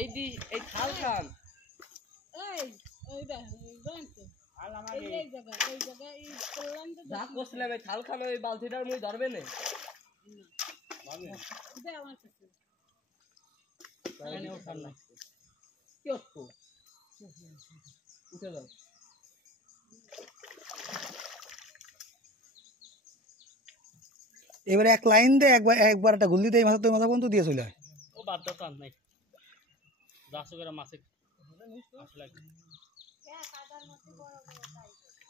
এই দি এই খাল খান এই ওই দেখ জানতো আর আমাকে এই জায়গা এই করলাম তো যা কইছিলাম এই খাল খান ওই বালতিটার মই ধরবে না ভাবে দে আমার কাছে এখানে ওঠার না কি হচ্ছে উঠে যাও এবারে এক লাইন দে একবার একটা গুলি দেই মাথা তুই মাথা বন্ধ দিয়ে চলে ও বাদ দাও তো আর নাই রাসু করে মাছে আসে লাগবে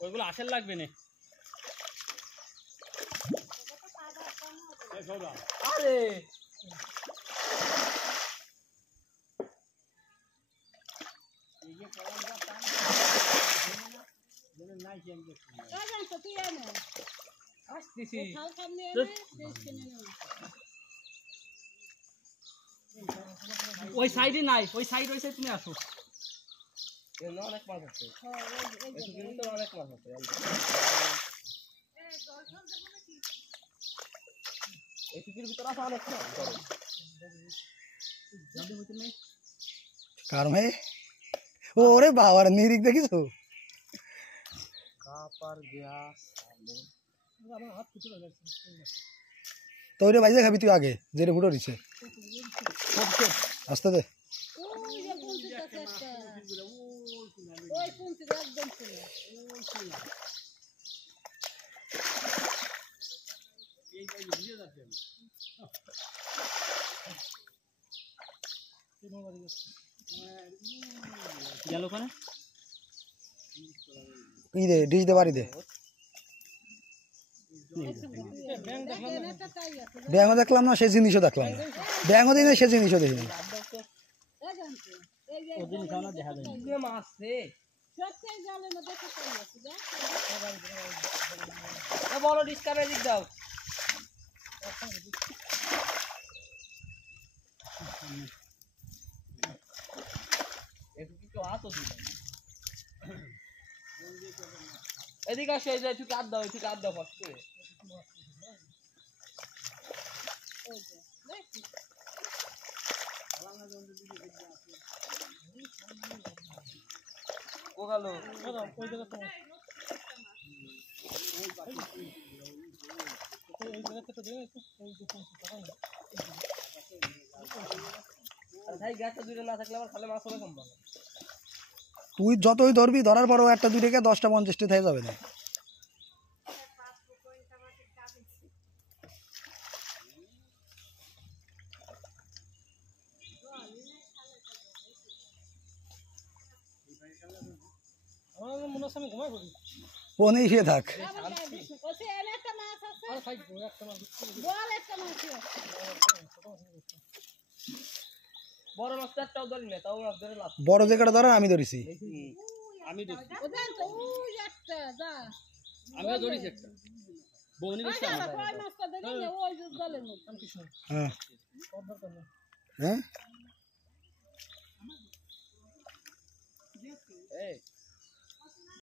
ওইগুলো আসের লাগবে না আরে ওই সাইডে নাই ওই সাইড ওই সাইড তুমি আসো অনেক মাছ আছে অনেক মাছ আছে এই টুকির ভিতরে আছে অনেক মাছ কার ভাই ওরে বাবার নিরিক দেখিছো কাপার গ্যাস আমার হাত ফুটে গেছে তোরে বাইজে খাবি তুই আগে যেটা ফুটো দিছে আস্তে দে ওই কোনটি একদম ছিল এই এই ভিডিও যাচ্ছে গেল কোনে ই দে ডিশ দে বাড়ি দে ব্যাঙও দেখলাম না সে জিনিসও দেখলাম না ব্যাঙও দিই না সে জিনিসও দেখি না বড় ডিসকাউন্ট দিক দাও এদিকে আসে তুই কাট দাও তুই কাট দাও ফার্স্ট ও গেল ওই জায়গা তো ওই জায়গা থেকে দে ওই যে 500 টাকা আর ভাই গ্যাসটা দুটো না থাকলে আমার খালে মাছ হবে সম্ভব তুই যতই ধরবি ধরার পরও একটা দুই থেকে 10টা 50টা থেকে যাবে না আমার মনে হচ্ছে আমি ঘুমাই পড়ি ফোনেই শুয়ে থাক বড় মাছ একটাও ধরি না তাও মাছ ধরে লাভ বড় যে কটা ধরার আমি ধরেছি আমি ধরছি আমিও ধরেছি একটা বউনি বেশি হ্যাঁ হ্যাঁ এই